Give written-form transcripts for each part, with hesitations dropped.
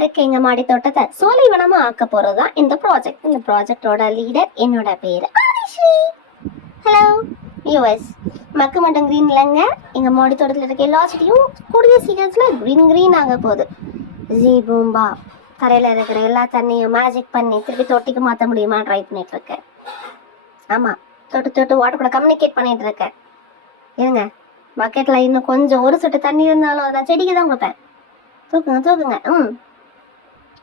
இருக்க எங்க மாடி தோட்டத்தை சோலைவனமா ஆக்க போறதுதான் இந்த ப்ராஜெக்ட். இந்த ப்ராஜெக்டோட லீடர் என்னோட பேரு ஆதிஸ்ரீ. Hello US. மக்கு மட்டும் கிரீன் இல்லைங்க, எங்க மாடி தோட்டத்தில் இருக்க எல்லா செடியும் கூடிய சீக்கிரத்துல கிரீன் ஆக போகுது. ஜி பூம்பா. கரையில இருக்கிற எல்லா தண்ணியும் மேஜிக் பண்ணி திருப்பி தொட்டிக்கு மாற்ற முடியுமா ட்ரை பண்ணிட்டு இருக்கேன். ஆமா, தொட்டு வாட்டர் கூட கம்யூனிகேட் பண்ணிட்டு இருக்கேன். இருங்க, பக்கெட்ல இன்னும் கொஞ்சம் ஒரு சொட்டு தண்ணி இருந்தாலும் நான் செடிக்கு தான் கொடுப்பேன். தூக்குங்க.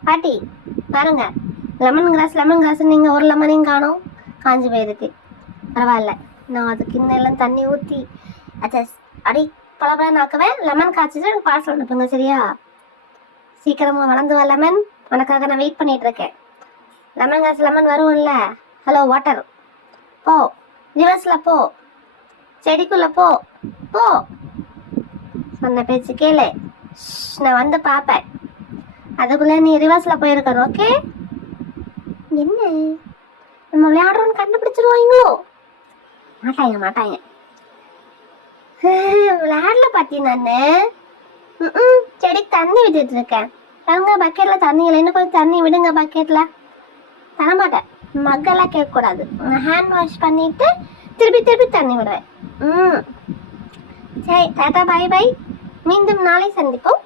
பாட்டி பாருங்க, லெமன் கிராஸ் நீங்க ஒரு லெமனையும் காணும், காஞ்சி போயிருக்கு. பரவாயில்ல, நான் அதுக்கு இன்னெல்லாம் தண்ணி ஊற்றி அடி பழபழன்னு ஆக்குவேன். லெமன் காய்ச்சிட்டு எனக்கு பார்சல் அனுப்புங்க, சரியா? சீக்கிரமா வளர்ந்து வா லெமன், உனக்காக நான் வெயிட் பண்ணிட்டு இருக்கேன். லெமன் வரும்ல. ஹலோ வாட்டர், போ ரிவர்ஸ்ல போ, செடிக்குள்ள போ. சொன்ன பேச்சு கேளு. நான் வந்து பார்ப்பேன், அதுக்குள்ள நீ ரிவர்ஸ்ல போயிருக்கணும். ஓகே? என்ன நம்ம விளையாடுறோன்னு கண்டுபிடிச்சிருவாங்களோ? மாட்டாங்க. விளையாடல பாத்தி நானு. செடிக்கு தண்ணி விட்டுட்டு இருக்கேன். பாருங்க, பக்கெட்ல தண்ணி இல்லை, இன்னும் கொஞ்சம் தண்ணி விடுங்க. பக்கெட்ல தரமாட்டேன், மக்கெல்லாம் கேட்க கூடாது. ஹேண்ட் வாஷ் பண்ணிட்டு திருப்பி தண்ணி விடுவேன். சரி, டாடா, பை. மீண்டும் நாளை சந்திப்போம்.